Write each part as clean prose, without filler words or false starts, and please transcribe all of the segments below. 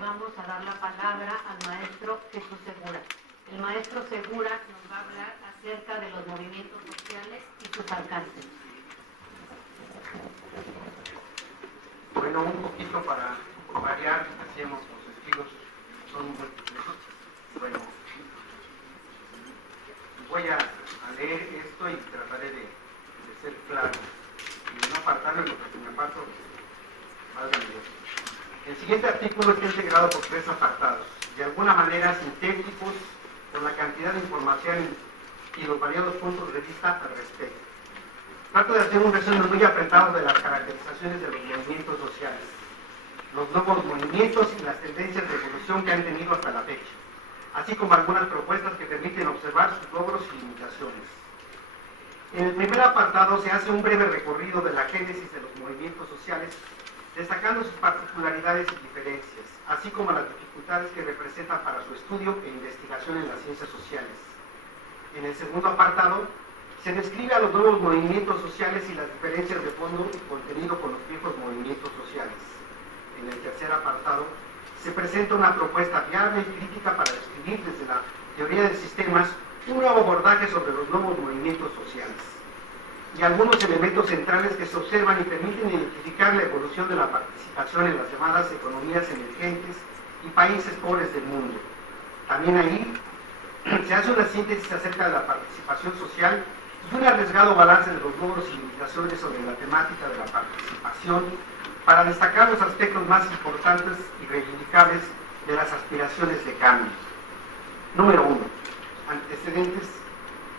vamos a dar la palabra al maestro Jesús Segura. El maestro Segura nos va a hablar acerca de los movimientos sociales y sus alcances. Bueno, un poquito para variar, hacíamos los estilos, son muy complejos. Bueno, voy a leer esto y trataré de ser claro y no apartarme porque si me aparto, válgame Dios. El siguiente artículo está integrado por 3 apartados, de alguna manera sintéticos, por la cantidad de información y los variados puntos de vista al respecto. Trato de hacer un resumen muy apretado de las caracterizaciones de los movimientos sociales, los nuevos movimientos y las tendencias de evolución que han tenido hasta la fecha, así como algunas propuestas que permiten observar sus logros y limitaciones. En el primer apartado se hace un breve recorrido de la génesis de los movimientos sociales, destacando sus particularidades y diferencias, así como las dificultades que representan para su estudio e investigación en las ciencias sociales. En el segundo apartado se describe a los nuevos movimientos sociales y las diferencias de fondo y contenido con los viejos movimientos sociales. En el tercer apartado se presenta una propuesta viable y crítica para describir desde la teoría de sistemas un nuevo abordaje sobre los nuevos movimientos sociales y algunos elementos centrales que se observan y permiten identificar la evolución de la participación en las llamadas economías emergentes y países pobres del mundo. También ahí se hace una síntesis acerca de la participación social y un arriesgado balance de los logros y limitaciones sobre la temática de la participación para destacar los aspectos más importantes y reivindicables de las aspiraciones de cambio. Número 1. Antecedentes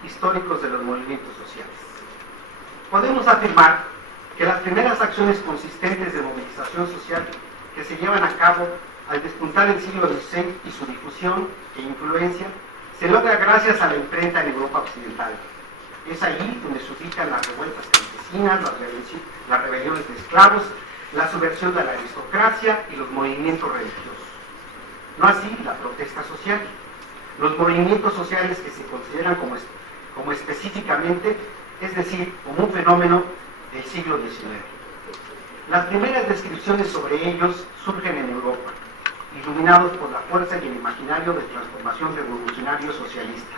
históricos de los movimientos sociales. Podemos afirmar que las primeras acciones consistentes de movilización social que se llevan a cabo al despuntar el siglo XVI y su difusión e influencia se logra gracias a la imprenta en Europa Occidental. Es allí donde se ubican las revueltas campesinas, las rebeliones de esclavos, la subversión de la aristocracia y los movimientos religiosos. No así la protesta social. Los movimientos sociales que se consideran como específicamente, es decir, como un fenómeno del siglo XIX. Las primeras descripciones sobre ellos surgen en Europa, iluminados por la fuerza y el imaginario de transformación revolucionario socialista.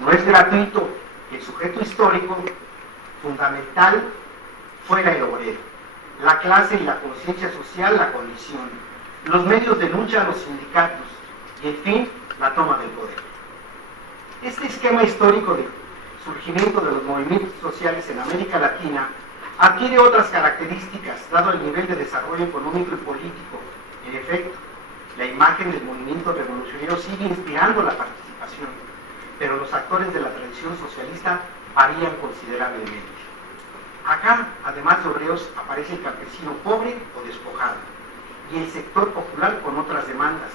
No es gratuito que el sujeto histórico fundamental fuera el obrero, la clase y la conciencia social la condición, los medios de lucha los sindicatos y el fin la toma del poder. Este esquema histórico de surgimiento de los movimientos sociales en América Latina adquiere otras características dado el nivel de desarrollo económico y político. En efecto, la imagen del movimiento revolucionario sigue inspirando la participación, pero los actores de la tradición socialista varían considerablemente. Acá, además de obreros, aparece el campesino pobre o despojado, y el sector popular con otras demandas,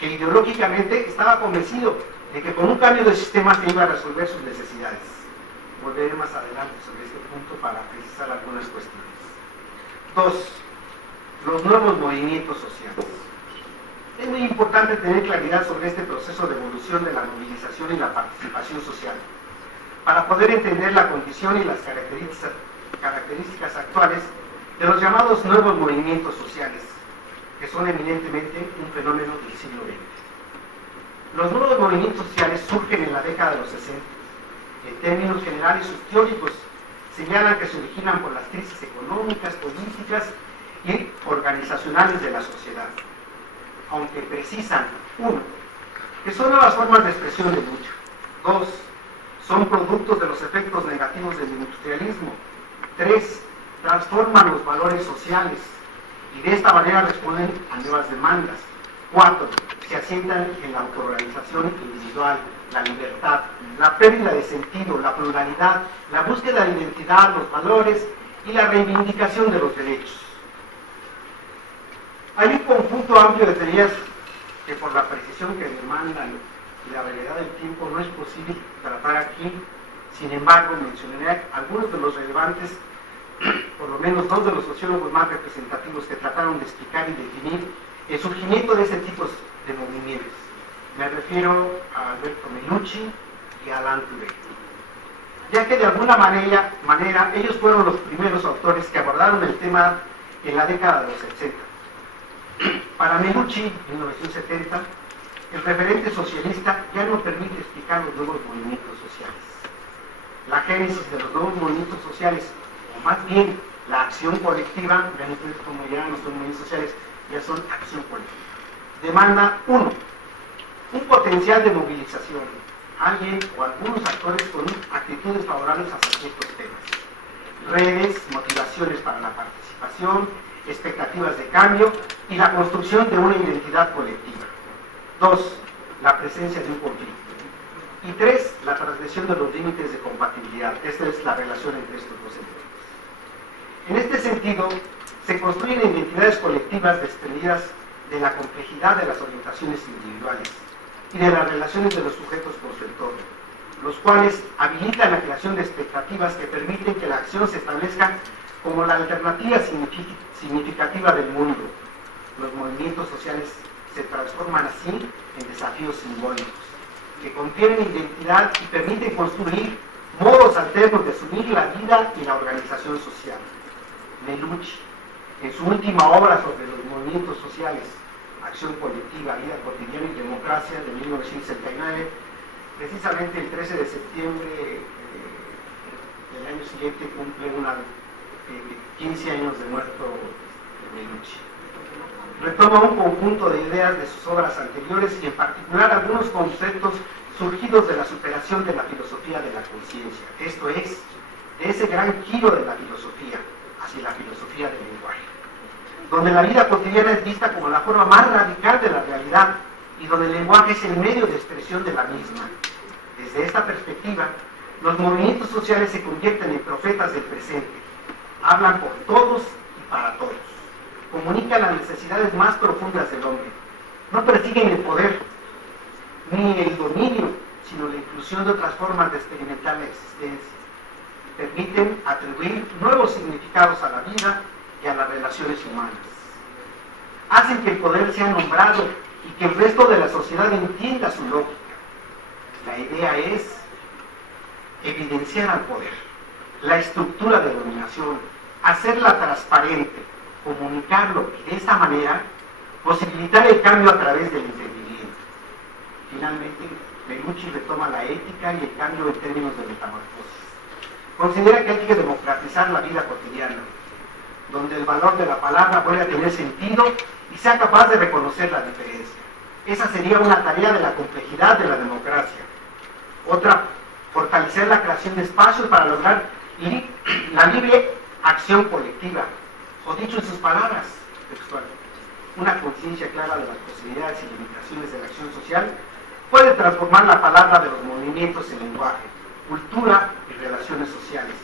que ideológicamente estaba convencido de que con un cambio de sistema se iba a resolver sus necesidades. Volveré más adelante sobre este punto para precisar algunas cuestiones. 2. Los nuevos movimientos sociales. Es muy importante tener claridad sobre este proceso de evolución de la movilización y la participación social, para poder entender la condición y las características actuales de los llamados nuevos movimientos sociales, que son eminentemente un fenómeno del siglo XX. Los nuevos movimientos sociales surgen en la década de los 60. En términos generales, sus teóricos señalan que se originan por las crisis económicas, políticas y organizacionales de la sociedad, aunque precisan: 1. que son nuevas formas de expresión de lucha; 2. son productos de los efectos negativos del industrialismo; 3. transforman los valores sociales y de esta manera responden a nuevas demandas; 4. se asientan en la autorrealización individual, la libertad, la pérdida de sentido, la pluralidad, la búsqueda de identidad, los valores y la reivindicación de los derechos. Hay un conjunto amplio de teorías que, por la precisión que demandan y la brevedad del tiempo, no es posible tratar aquí. Sin embargo, mencionaré algunos de los relevantes, por lo menos 2 de los sociólogos más representativos que trataron de explicar y definir el surgimiento de ese tipo de movimientos. Me refiero a Alberto Menucci y a Alain Touré, ya que de alguna manera ellos fueron los primeros autores que abordaron el tema en la década de los 70. Para Melucci, 1970, el referente socialista ya no permite explicar los nuevos movimientos sociales. La génesis de los nuevos movimientos sociales, o más bien la acción colectiva, como ya no son movimientos sociales, ya son acción colectiva. Demanda, uno, un potencial de movilización, alguien o algunos actores con actitudes favorables hacia ciertos temas, redes, motivaciones para la participación, expectativas de cambio y la construcción de una identidad colectiva. 2. La presencia de un conflicto. Y 3. La transgresión de los límites de compatibilidad. Esta es la relación entre estos dos elementos. En este sentido, se construyen identidades colectivas desprendidas de la complejidad de las orientaciones individuales y de las relaciones de los sujetos con su entorno, los cuales habilitan la creación de expectativas que permiten que la acción se establezca como la alternativa significativa del mundo. Los movimientos sociales se transforman así en desafíos simbólicos, que confieren identidad y permiten construir modos alternos de asumir la vida y la organización social. Melucci, en su última obra sobre los movimientos sociales, Acción Colectiva, Vida Cotidiana y Democracia, de 1969, precisamente el 13 de septiembre del año siguiente cumple 15 años de muerto de Melucci. Retoma un conjunto de ideas de sus obras anteriores y en particular algunos conceptos surgidos de la superación de la filosofía de la conciencia, esto es, de ese gran giro de la filosofía hacia la filosofía del lenguaje, donde la vida cotidiana es vista como la forma más radical de la realidad y donde el lenguaje es el medio de expresión de la misma. Desde esta perspectiva, los movimientos sociales se convierten en profetas del presente, hablan por todos y para todos, comunican las necesidades más profundas del hombre, no persiguen el poder ni el dominio, sino la inclusión de otras formas de experimentar la existencia, permiten atribuir nuevos significados a la vida y a las relaciones humanas, hacen que el poder sea nombrado y que el resto de la sociedad entienda su lógica. La idea es evidenciar al poder, la estructura de dominación, hacerla transparente, comunicarlo y de esta manera posibilitar el cambio a través del entendimiento. Finalmente, Melucci retoma la ética y el cambio en términos de metamorfosis. Considera que hay que democratizar la vida cotidiana, donde el valor de la palabra vuelve a tener sentido y sea capaz de reconocer la diferencia. Esa sería una tarea de la complejidad de la democracia. Otra, fortalecer la creación de espacios para lograr la libre acción colectiva, o dicho en sus palabras textuales, una conciencia clara de las posibilidades y limitaciones de la acción social puede transformar la palabra de los movimientos en lenguaje, cultura y relaciones sociales,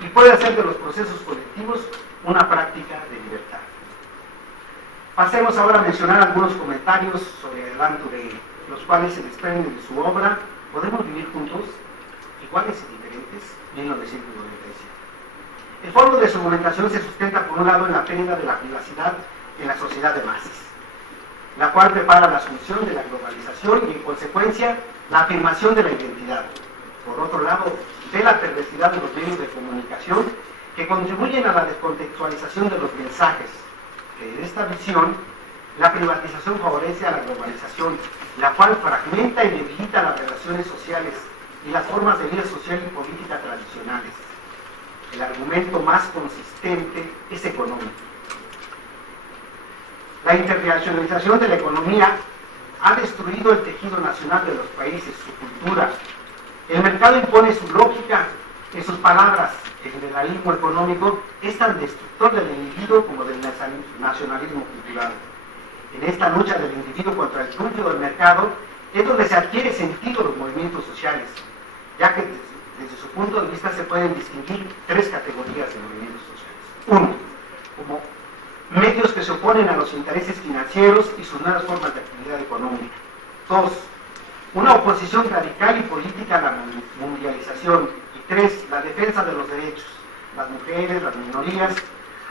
y puede hacer de los procesos colectivos una práctica de libertad. Pasemos ahora a mencionar algunos comentarios sobre Alain Touré, los cuales se desprenden de su obra ¿Podemos vivir juntos? Iguales y diferentes, 1997. El fondo de su argumentación se sustenta por un lado en la pérdida de la privacidad en la sociedad de masas, la cual prepara la asunción de la globalización y en consecuencia la afirmación de la identidad. Por otro lado, ve la perversidad de los medios de comunicación que contribuyen a la descontextualización de los mensajes. En esta visión, la privatización favorece a la globalización, la cual fragmenta y debilita las relaciones sociales y las formas de vida social y política tradicionales. El argumento más consistente es económico. La internacionalización de la economía ha destruido el tejido nacional de los países, su cultura. El mercado impone su lógica. En sus palabras, el liberalismo económico es tan destructor del individuo como del nacionalismo cultural. En esta lucha del individuo contra el triunfo del mercado es donde se adquiere sentido los movimientos sociales, ya que desde su punto de vista se pueden distinguir tres categorías de movimientos sociales. Uno, como medios que se oponen a los intereses financieros y sus nuevas formas de actividad económica. Dos, una oposición radical y política a la mundialización. Y tres, la defensa de los derechos, las mujeres, las minorías,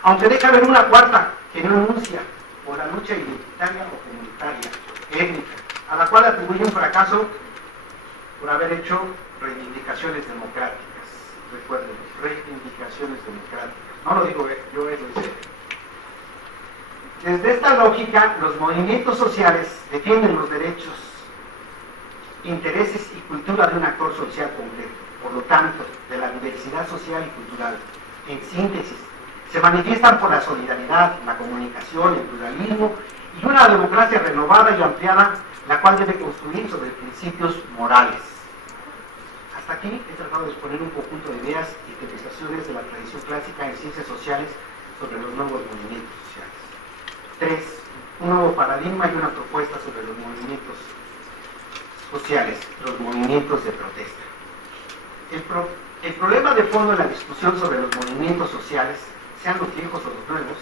aunque deja haber una cuarta que no enuncia, por la lucha identitaria o comunitaria, étnica, a la cual atribuye un fracaso por haber hecho reivindicaciones democráticas. Recuerden, reivindicaciones democráticas. No lo digo yo, es lo dice. Desde esta lógica, los movimientos sociales defienden los derechos, intereses y cultura de un actor social completo. Por lo tanto, de la diversidad social y cultural. En síntesis, se manifiestan por la solidaridad, la comunicación, el pluralismo y una democracia renovada y ampliada, la cual debe construir sobre principios morales. Hasta aquí he tratado de exponer un conjunto de ideas y teorizaciones de la tradición clásica en ciencias sociales sobre los nuevos movimientos sociales. 3. Un nuevo paradigma y una propuesta sobre los movimientos sociales, los movimientos de protesta. El problema de fondo en la discusión sobre los movimientos sociales, sean los viejos o los nuevos,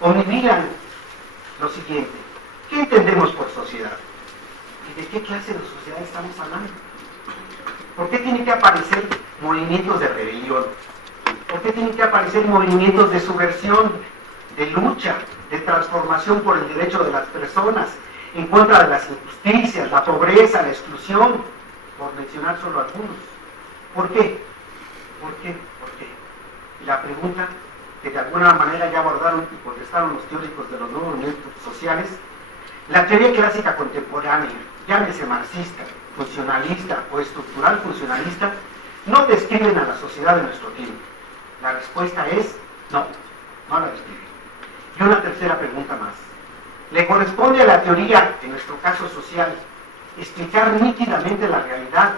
omnibilan lo siguiente: ¿qué entendemos por sociedad? ¿Y de qué clase de sociedad estamos hablando? ¿Por qué tienen que aparecer movimientos de rebelión? ¿Por qué tienen que aparecer movimientos de subversión, de lucha, de transformación por el derecho de las personas, en contra de las injusticias, la pobreza, la exclusión, por mencionar solo algunos? ¿Por qué? ¿Por qué? ¿Por qué? Y la pregunta que de alguna manera ya abordaron y contestaron los teóricos de los nuevos movimientos sociales, la teoría clásica contemporánea, llámese marxista, funcionalista o estructural funcionalista, no describen a la sociedad de nuestro tiempo. La respuesta es no, no la describen. Y una tercera pregunta más. ¿Le corresponde a la teoría, en nuestro caso social, explicar nítidamente la realidad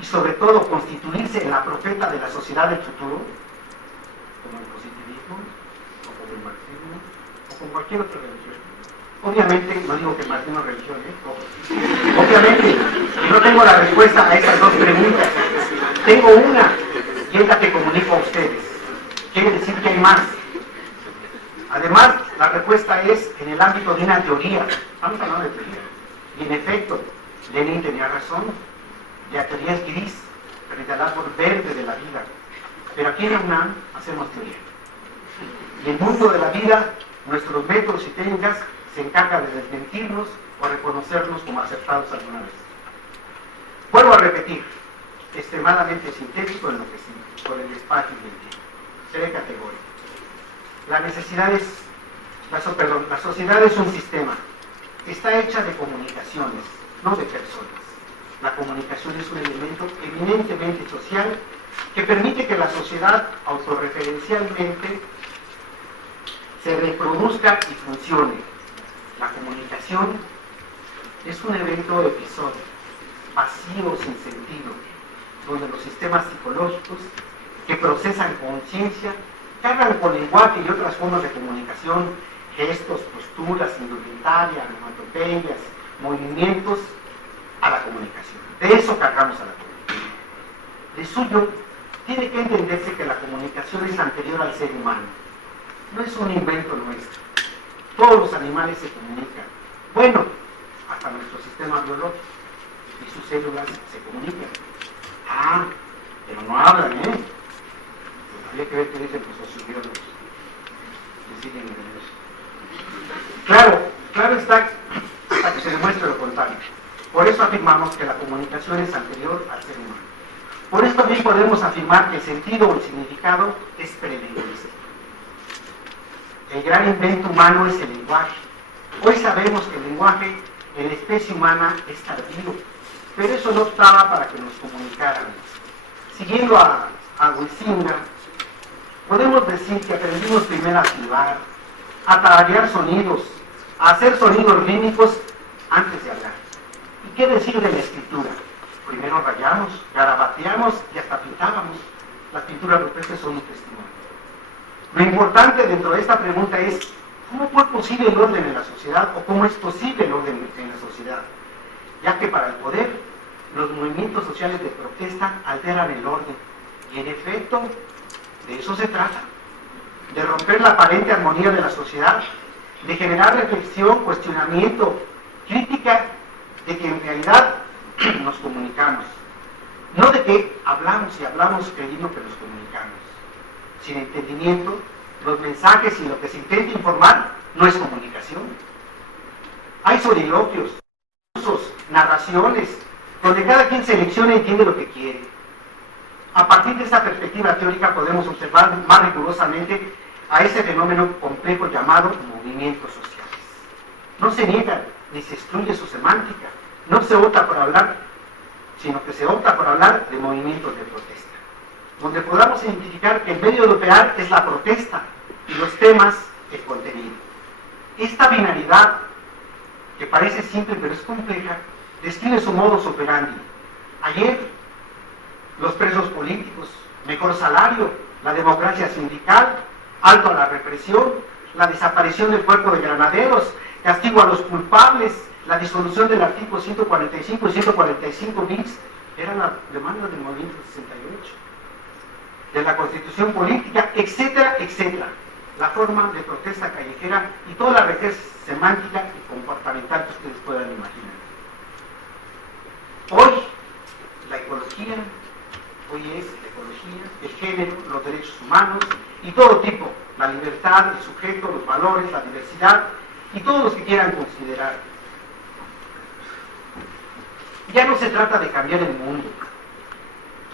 y sobre todo constituirse en la profeta de la sociedad del futuro, como el positivismo, o como el marxismo, o con cualquier otra religión? Obviamente, no digo que el marxismo es religión, obviamente, no tengo la respuesta a esas dos preguntas. Tengo una, y es la que comunico a ustedes. Quiere decir que hay más. Además, la respuesta es en el ámbito de una teoría. Estamos hablando de teoría. Y en efecto, Lenin tenía razón. La teoría es gris, frente al árbol verde de la vida. Pero aquí en la UNAM hacemos teoría. Y el mundo de la vida, nuestros métodos y técnicas se encargan de desmentirnos o reconocernos como aceptados alguna vez. Vuelvo a repetir, extremadamente sintético en lo que sí, por el espacio y el tiempo. Seré categórico. La sociedad es un sistema. Está hecha de comunicaciones, no de personas. La comunicación es un elemento eminentemente social que permite que la sociedad autorreferencialmente se reproduzca y funcione. La comunicación es un evento episódico, pasivo sin sentido, donde los sistemas psicológicos que procesan conciencia cargan con lenguaje y otras formas de comunicación, gestos, posturas, indumentaria, onomatopeyas, movimientos, a la comunicación. De eso cargamos a la comunicación. De suyo, tiene que entenderse que la comunicación es anterior al ser humano. No es un invento nuestro. Todos los animales se comunican. Bueno, hasta nuestro sistema biológico. Y sus células se comunican. Ah, pero no hablan, ¿eh? Pues habría que ver qué dicen los sociobiólogos. Que siguen en eso. Claro está, hasta que se demuestre lo contrario. Por eso afirmamos que la comunicación es anterior al ser humano. Por esto también podemos afirmar que el sentido o el significado es prelingüístico. El gran invento humano es el lenguaje. Hoy sabemos que el lenguaje en la especie humana es tardío, pero eso no estaba para que nos comunicaran. Siguiendo a Huizinga, podemos decir que aprendimos primero a silbar, a tararear sonidos, a hacer sonidos rítmicos antes de hablar. ¿Y qué decir de la escritura? Primero rayamos, garabateamos y hasta pintábamos. Las pinturas rupestres son un testimonio. Lo importante dentro de esta pregunta es ¿cómo fue posible el orden en la sociedad o cómo es posible el orden en la sociedad? Ya que para el poder, los movimientos sociales de protesta alteran el orden. Y en efecto, de eso se trata. De romper la aparente armonía de la sociedad, de generar reflexión, cuestionamiento, crítica, de que en realidad nos comunicamos. No de que hablamos y hablamos creyendo que nos comunicamos. Sin entendimiento, los mensajes y lo que se intenta informar no es comunicación. Hay soliloquios, narraciones, donde cada quien selecciona y entiende lo que quiere. A partir de esta perspectiva teórica podemos observar más rigurosamente a ese fenómeno complejo llamado movimientos sociales. No se niega ni se excluye su semántica, no se opta por hablar, sino que se opta por hablar de movimientos de protesta, donde podamos identificar que el medio de operar es la protesta y los temas el contenido. Esta binaridad, que parece simple pero es compleja, describe su modus operandi. Ayer, los presos políticos, mejor salario, la democracia sindical, alto a la represión, la desaparición del cuerpo de granaderos, castigo a los culpables, la disolución del artículo 145 y 145 bis, eran las demandas del movimiento 68, de la constitución política, etcétera, etcétera. La forma de protesta callejera y toda la riqueza semántica y comportamental que ustedes puedan imaginar. Hoy, la ecología, hoy es la ecología, el género, los derechos humanos y todo tipo, la libertad, el sujeto, los valores, la diversidad y todos los que quieran considerar. Ya no se trata de cambiar el mundo,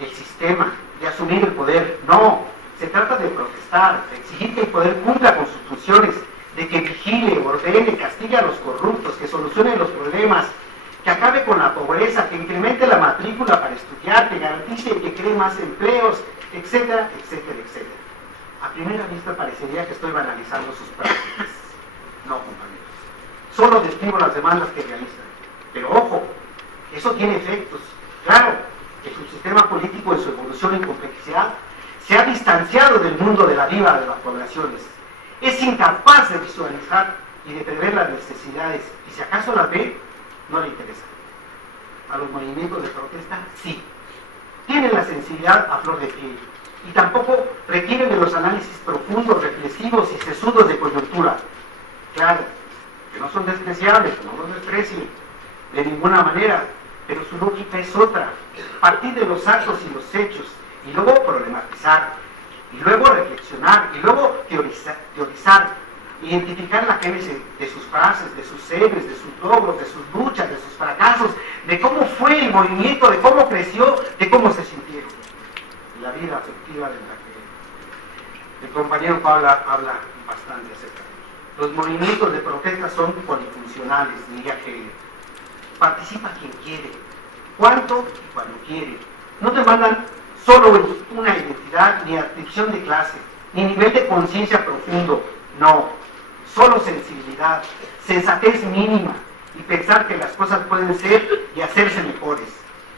el sistema, de asumir el poder, no. Se trata de protestar, de exigir que el poder cumpla con sus funciones, de que vigile, ordene, castigue a los corruptos, que solucione los problemas, que acabe con la pobreza, que incremente la matrícula para estudiar, que garantice que cree más empleos, etcétera, etcétera, etcétera. A primera vista parecería que estoy banalizando sus prácticas. No, compañeros. Solo describo las demandas que realizan. Pero ojo, eso tiene efectos. Claro, que su sistema político en su evolución y complejidad se ha distanciado del mundo de la vida de las poblaciones. Es incapaz de visualizar y de prever las necesidades, y si acaso las ve, no le interesa. A los movimientos de protesta, sí. Tienen la sensibilidad a flor de piel, y tampoco requieren de los análisis profundos, reflexivos y sesudos de coyuntura. Claro, que no son despreciables, no los desprecien de ninguna manera, pero su lógica es otra. Partir de los actos y los hechos, y luego problematizar, y luego reflexionar, y luego teorizar, identificar la génesis de sus frases, de sus héroes, de sus logros, de sus luchas, de sus fracasos, de cómo fue el movimiento, de cómo creció, de cómo se sintieron. La vida afectiva de la que el compañero Pablo habla bastante acerca de ello. Los movimientos de protesta son polifuncionales, diría Hegel. Participa quien quiere, cuánto y cuando quiere. No demandan solo una identidad, ni adscripción de clase, ni nivel de conciencia profundo, no. Solo sensibilidad, sensatez mínima y pensar que las cosas pueden ser y hacerse mejores.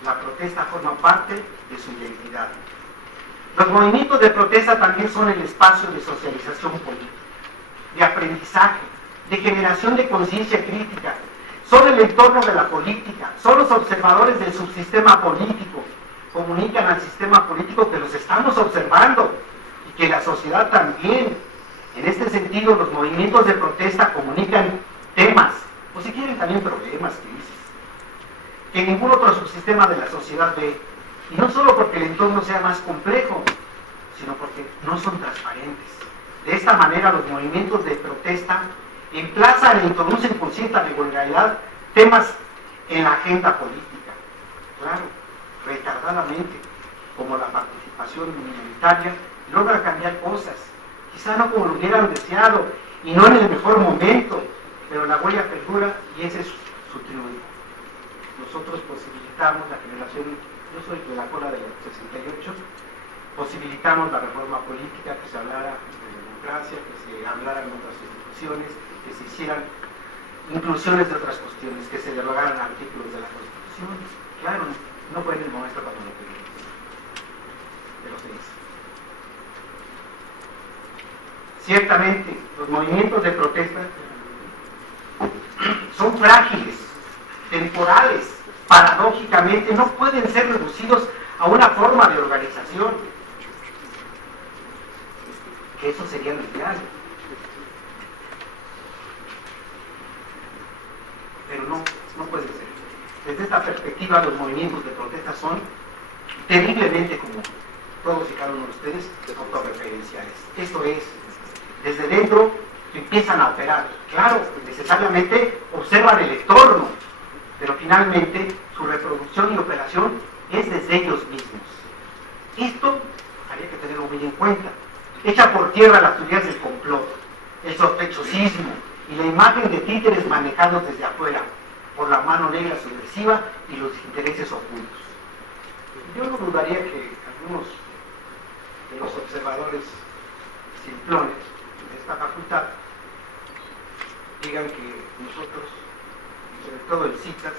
La protesta forma parte de su identidad. Los movimientos de protesta también son el espacio de socialización política, de aprendizaje, de generación de conciencia crítica. Son el entorno de la política, son los observadores del subsistema político. Comunican al sistema político que los estamos observando y que la sociedad también. En este sentido, los movimientos de protesta comunican temas, o si quieren también problemas, crisis, que ningún otro subsistema de la sociedad ve. Y no solo porque el entorno sea más complejo, sino porque no son transparentes. De esta manera, los movimientos de protesta emplazan e introducen con cierta regularidad temas en la agenda política. Claro, retardadamente, como la participación minoritaria, logra cambiar cosas, quizá no como lo hubieran deseado y no en el mejor momento, pero la huella perdura y ese es su triunfo. Nosotros posibilitamos la generación, yo soy de la cola del 68, posibilitamos la reforma política, que se hablara de democracia, que se hablaran de otras instituciones, que se hicieran inclusiones de otras cuestiones, que se derogaran artículos de la Constitución. Claro, no fue en el momento cuando lo pedimos, pero se hizo. Ciertamente, los movimientos de protesta son frágiles, temporales, paradójicamente, no pueden ser reducidos a una forma de organización, que eso sería lo ideal. Pero no puede ser. Desde esta perspectiva, los movimientos de protesta son terriblemente, como todos y cada uno de ustedes, autorreferenciales. Esto es, desde dentro empiezan a operar. Claro, necesariamente observan el entorno, pero finalmente su reproducción y operación es desde ellos mismos. Esto habría que tenerlo muy en cuenta. echa por tierra las teorías del complot, el sospechosismo y la imagen de títeres manejados desde afuera por la mano negra subversiva y los intereses ocultos. Yo no dudaría que algunos de los observadores simplones de esta facultad digan que nosotros, y sobre todo el CITAS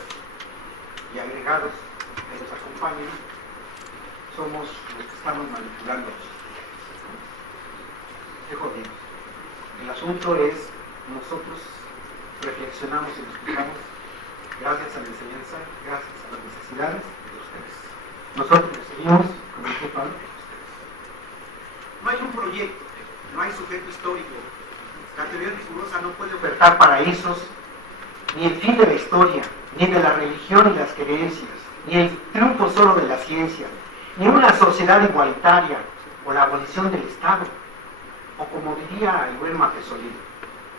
y agregados que nos acompañan, somos los que estamos manipulando los estudiantes. Qué jodidos. El asunto es, nosotros reflexionamos y nos fijamos gracias a la enseñanza, gracias a las necesidades de ustedes. Nosotros seguimos con el que van ustedes. No hay un proyecto, no hay sujeto histórico. La teoría discursosa no puede ofertar paraísos, ni el fin de la historia, ni de la religión y las creencias, ni el triunfo solo de la ciencia, ni una sociedad igualitaria o la abolición del Estado, o como diría el buen Mapesolino,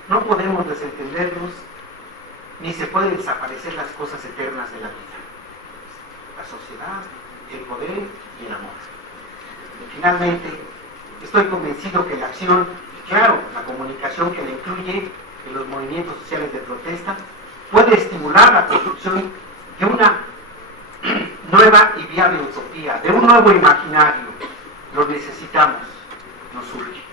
no podemos desentendernos ni se pueden desaparecer las cosas eternas de la vida, la sociedad, el poder y el amor. Y finalmente, estoy convencido que la acción, y claro, la comunicación que la incluye en los movimientos sociales de protesta, puede estimular la construcción de una nueva y viable utopía, de un nuevo imaginario. Lo necesitamos, nos urge.